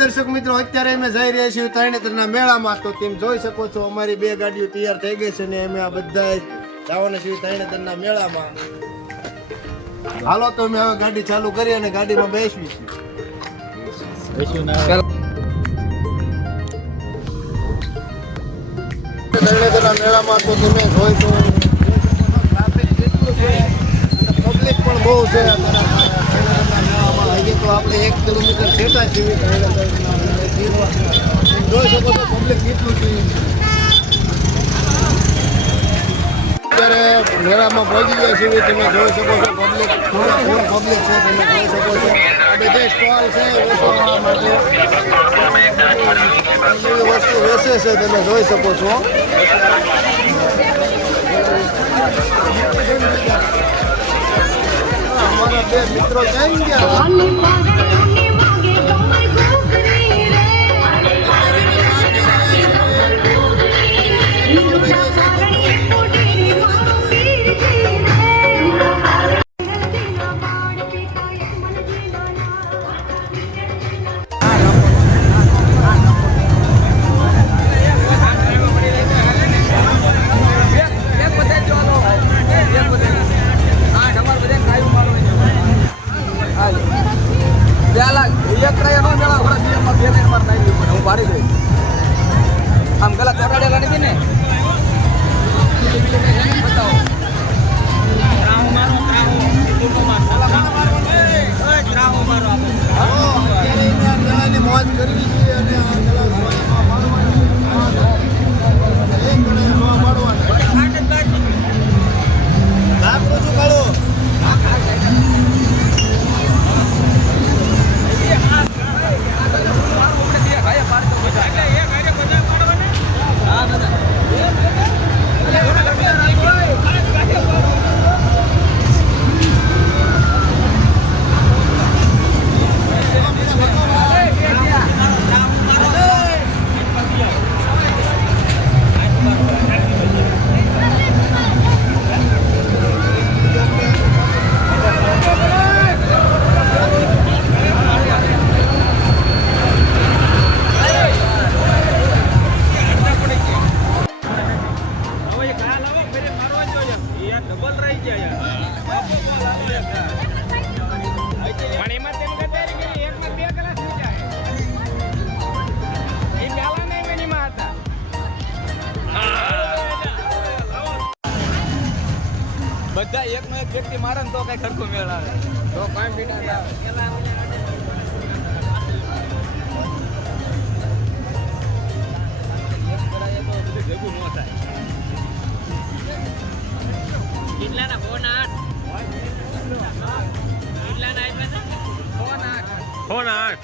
દર્શક મિત્રો, અત્યારે અમે જઈ રહ્યા છીએ તરણેતરના મેળામાં. તો તેમ જોઈ શકો છો અમારી 2 ગાડીઓ તૈયાર થઈ ગઈ છે ને અમે આ બધા જવાના છીએ તરણેતરના મેળામાં. હાલો તો અમે હવે ગાડી ચાલુ કરી અને ગાડીમાં બેસવી છીએ. તરણેતરના મેળામાં તો તમે જોઈ તો ટ્રાફિક કેટલું છે અને પબ્લિક પણ બહુ છે. હજી તો આપણે 1 કિલોમીટર છેટા છીએ. જોઈ શકો છો પબ્લિક કેટલું છે. અત્યારે મેળામાં પહોંચી ગયા છીએ. તમે જોઈ શકો છો પબ્લિક ફૂલ પબ્લિક છે. તમે જોઈ શકો છો આ બધે સ્ટોલ છે વેચવા માટે વસ્તુ વેચે છે. તમે જોઈ શકો છો. અમારા 2 મિત્રો ક્યાં ગયા? આમ ગલા ચોટાડેલા નથી ને બતાવો મોજ કરવી જોઈએ અને શું કાઢો બધા એકનો એક વ્યક્તિ મારે ને તો કઈ ખરખો મેળ આવે તો કાંઈ બી ના આવે. ભેગું ન થાય. કેટલાના ફોન 8 કેટલાના આપ્યા ફોન 8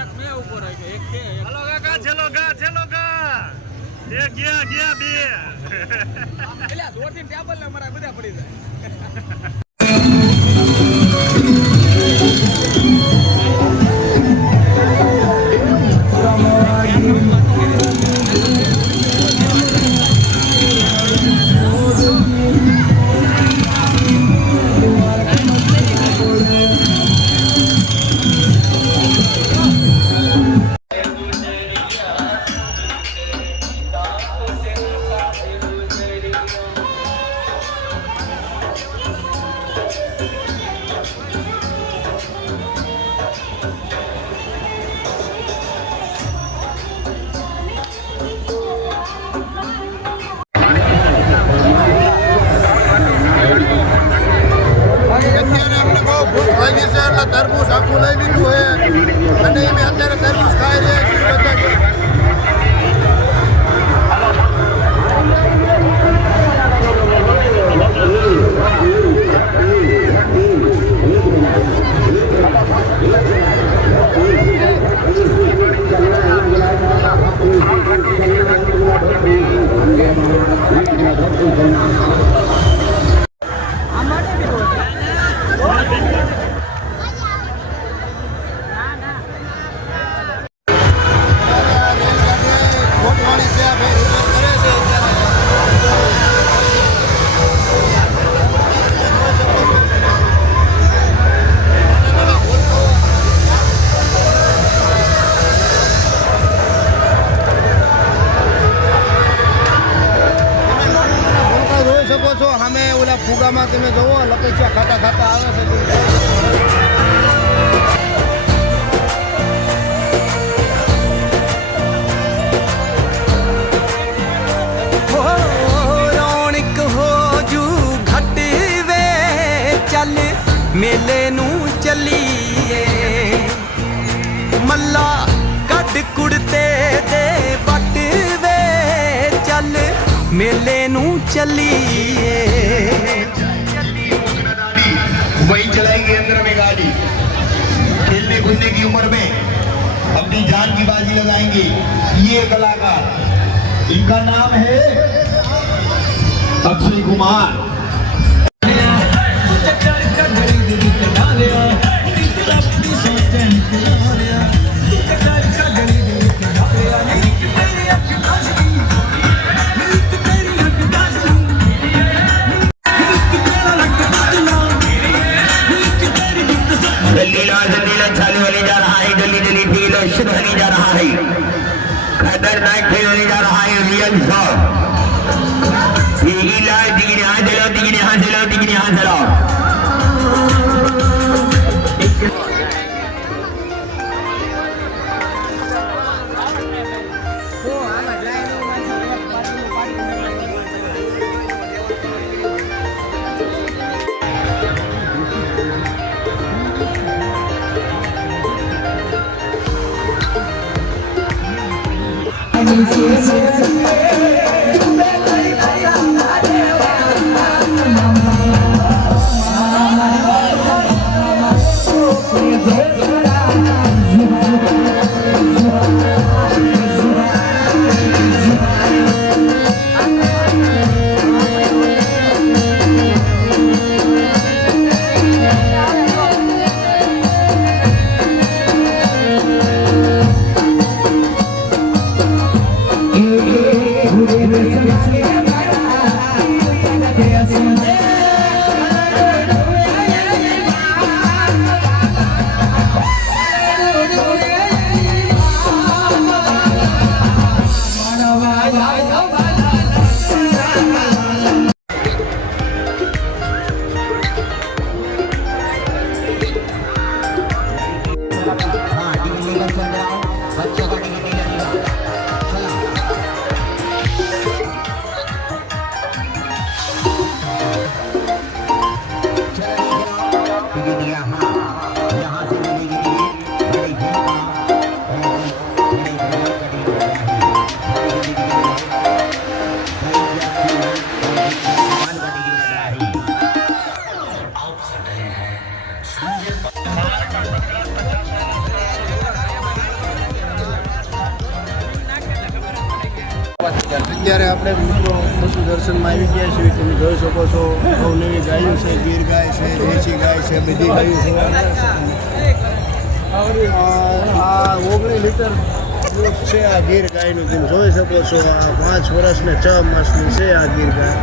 એક મેં ઉપર આવી ગયો. એક છે હલો કાકા ચલો ગા એક ગયા 2 એટલે જોરથી ટેબલ ને મારા બધા પડી જાય. તરબૂચ આખું લઈ લીધું છે અને અમે અત્યારે તરબૂચ ખાઈ રહ્યા છીએ બધા. રસ્તામાં તમે જોવો લપેચા ખાતા ખાતા આવે છે તમે જોઈ ਰੌਣਕ ਹੋ ਜੂ ਘਟ ਵੇ ਚੱਲ ਮੇਲੇ ਨੂੰ ਚੱਲੀਏ ਮੱਲਾ ਕੱਢ ਕੁੜਤੇ ਦੇ ਵੱਟ ਵੇ ਚੱਲ ਮੇਲੇ ਨੂੰ ਚੱਲੀਏ वही चलाएंगे अंदर में गाड़ी खेलने कूदने की उम्र में अपनी जान की बाजी लगाएंगे ये कलाकार इनका नाम है अक्षय कुमार दलीला दलीला चालू होने जा रहा है गली गली दिल शुरू होने जा रहा है खतरनाक खेल होने जा रहा है रियल शॉट यही लाल दिगने हाथ चलाओ दिगने हाथ चलाओ दिगने हाथ चलाओ અત્યારે આપણે મિત્રો પશુ દર્શનમાં આવી ગયા છીએ તમે જોઈ શકો છો અવનવી ગાયો છે ગીર ગાય છે દેશી ગાય છે બધી ગાયો છે આ 19 લીટર દૂધ છે આ ગીર ગાયનું તમે જોઈ શકો છો આ 5 વર્ષ ને 6 માસની છે આ ગીર ગાય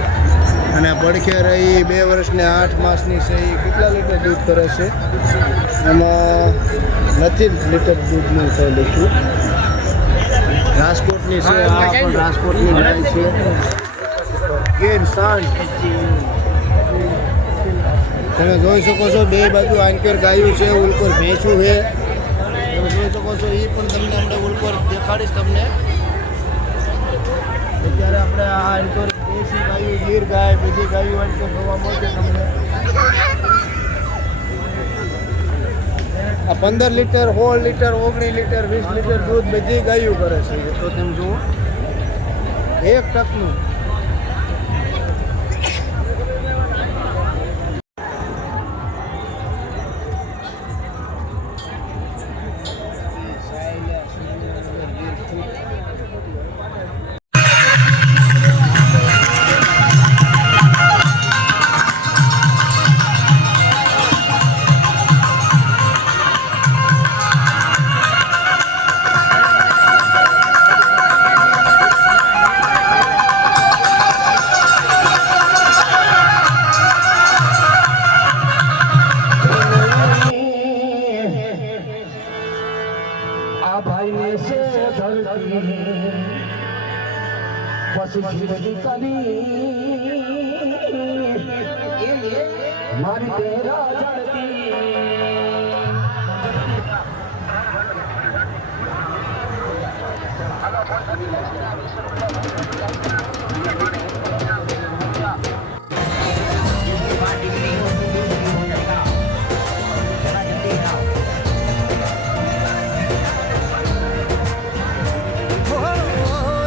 અને પડખે રહી 2 વર્ષ ને 8 માસની છે એ કેટલા લીટર દૂધ કરે છે એમાં નથી લીટર દૂધનું થઈ લખ્યું રાજકોટની છે આ પણ રાજકોટની ગાય છે ગીર સાંજ તમે જોઈ શકો છો બે બાજુ આંકેર ગાયું છે ઉલકોર ભેંસું છે તમે જોઈ શકો છો એ પણ તમને હમણાં ઉલકોર દેખાડીશ તમને અત્યારે આપણે આ આંકોર દેશી ગાયું ગીર ગાય બધી ગાયું આંકોર જોવા મળશે તમને આ 15 લીટર 16 લીટર 19 લીટર 20 લીટર દૂધ બધી ગાયું કરે છે તો તમે જુઓ 1%નું बस जिंदगी कली मन तेरा जड़ती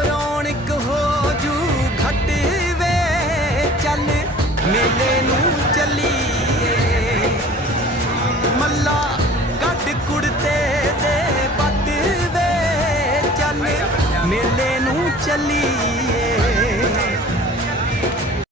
ਰੌਣਕ ਹੋ ਜੂ ਘਟ ਵੇ ਚੱਲ ਮੇਲੇ ਨੂੰ ਚੱਲੀਏ ਮੱਲਾ ਕੱਢ ਕੁੜਤੇ ਦੇ ਪੱਟ ਵੇ ਚੱਲ ਮੇਲੇ ਨੂੰ ਚੱਲੀਏ